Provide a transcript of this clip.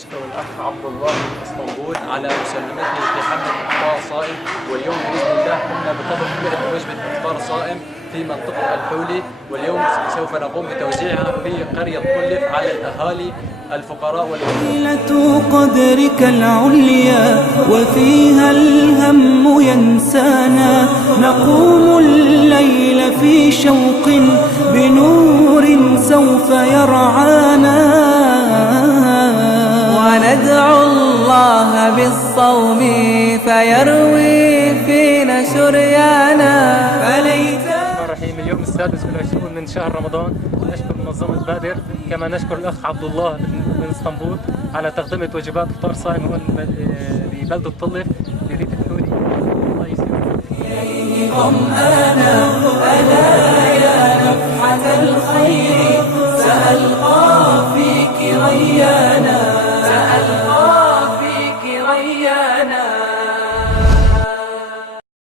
نشكر الأخ عبد الله من اسطنبول على مساهمته في حملة إفطار صائم، واليوم بإذن الله قمنا بطبخ وجبة إفطار صائم في منطقة الحولي، واليوم سوف نقوم بتوزيعها في قرية طلف على الأهالي الفقراء ليلة قدرك العليا وفيها الهم ينسانا، نقوم الليل في شوق بنور سوف يرعانا، وندعو الله بالصوم فيروي فينا شريانا. الرحيم. اليوم السادس والعشرون من شهر رمضان، نشكر منظمة بادر، كما نشكر الأخ عبد الله من اسطنبول على تقدمة وجبات إفطار صائم هون ببلدة طلف بريف الحولي. الله يسلمك. ألا يا نفحة الخير سألقى